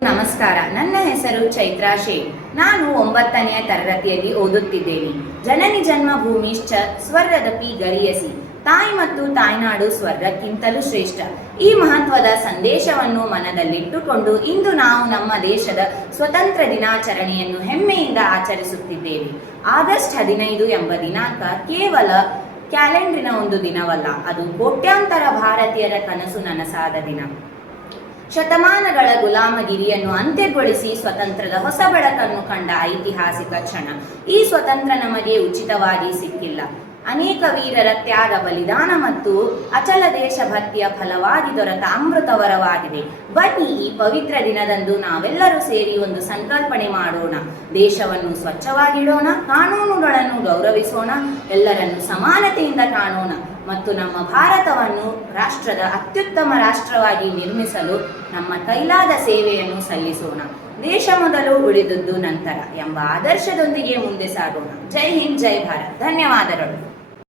ನಮಸ್ಕಾರ. ನನ್ನ ಹೆಸರು ಚೈತ್ರಾ ಶೇಖ್. ನಾನು 9ನೇ ತರಗತಿಯಲ್ಲಿ ಓದುತ್ತಿದ್ದೇನೆ. ಜನನಿ ಜನ್ಮಭೂಮಿಶ್ಚ ಸ್ವರ್ಗದಪಿ ಗರಿಯಸಿ. ತಾಯಿ ಮತ್ತು ತಾಯ್ನಾಡು ಸ್ವರ್ಗಕ್ಕಿಂತಲೂ ಶ್ರೇಷ್ಠ. ಈ ಮಹತ್ವದ ಸಂದೇಶವನ್ನು ಮನದಲ್ಲಿಟ್ಟುಕೊಂಡು ಇಂದು ನಾವು ನಮ್ಮ ದೇಶದ ಸ್ವತಂತ್ರ ದಿನಾಚರಣೆಯನ್ನು ಹೆಮ್ಮೆಯಿಂದ ಆಚರಿಸುತ್ತಿದ್ದೇವೆ. ಆಗಸ್ಟ್ 15 ಎಂಬ ದಿನಾಂಕ ಕೇವಲ ಕ್ಯಾಲೆಂಡರಿನ ಒಂದು ದಿನವಲ್ಲ, ಅದು ಕೋಟ್ಯಾಂತರ ಭಾರತೀಯರ ಕನಸು ನನಸಾದ ದಿನ. ಶತಮಾನಗಳ ಗುಲಾಮಗಿರಿಯನ್ನು ಅಂತ್ಯಗೊಳಿಸಿ ಸ್ವತಂತ್ರದ ಹೊಸ ಬೆಳಕನ್ನು ಕಂಡ ಐತಿಹಾಸಿಕ ಕ್ಷಣ. ಈ ಸ್ವತಂತ್ರ ನಮಗೆ ಉಚಿತವಾಗಿ ಸಿಕ್ಕಿಲ್ಲ. ಅನೇಕ ವೀರರ ತ್ಯಾಗ, ಬಲಿದಾನ ಮತ್ತು ಅಚಲ ದೇಶಭಕ್ತಿಯ ಫಲವಾಗಿ ದೊರೆತ ಅಮೃತವರವಾಗಿದೆ. ಬನ್ನಿ, ಈ ಪವಿತ್ರ ದಿನದಂದು ನಾವೆಲ್ಲರೂ ಸೇರಿ ಒಂದು ಸಂಕಲ್ಪನೆ ಮಾಡೋಣ. ದೇಶವನ್ನು ಸ್ವಚ್ಛವಾಗಿಡೋಣ, ಕಾನೂನುಗಳನ್ನು ಗೌರವಿಸೋಣ, ಎಲ್ಲರನ್ನು ಸಮಾನತೆಯಿಂದ ಕಾಣೋಣ ಮತ್ತು ನಮ್ಮ ಭಾರತವನ್ನು ರಾಷ್ಟ್ರದ ಅತ್ಯುತ್ತಮ ರಾಷ್ಟ್ರವಾಗಿ ನಿರ್ಮಿಸಲು ನಮ್ಮ ಕೈಲಾದ ಸೇವೆಯನ್ನು ಸಲ್ಲಿಸೋಣ. ದೇಶ ಮೊದಲು, ಉಳಿದದ್ದು ನಂತರ ಎಂಬ ಆದರ್ಶದೊಂದಿಗೆ ಮುಂದೆ ಸಾಗೋಣ. ಜೈ ಹಿಂದ್, ಜೈ ಭಾರತ್. ಧನ್ಯವಾದಗಳು.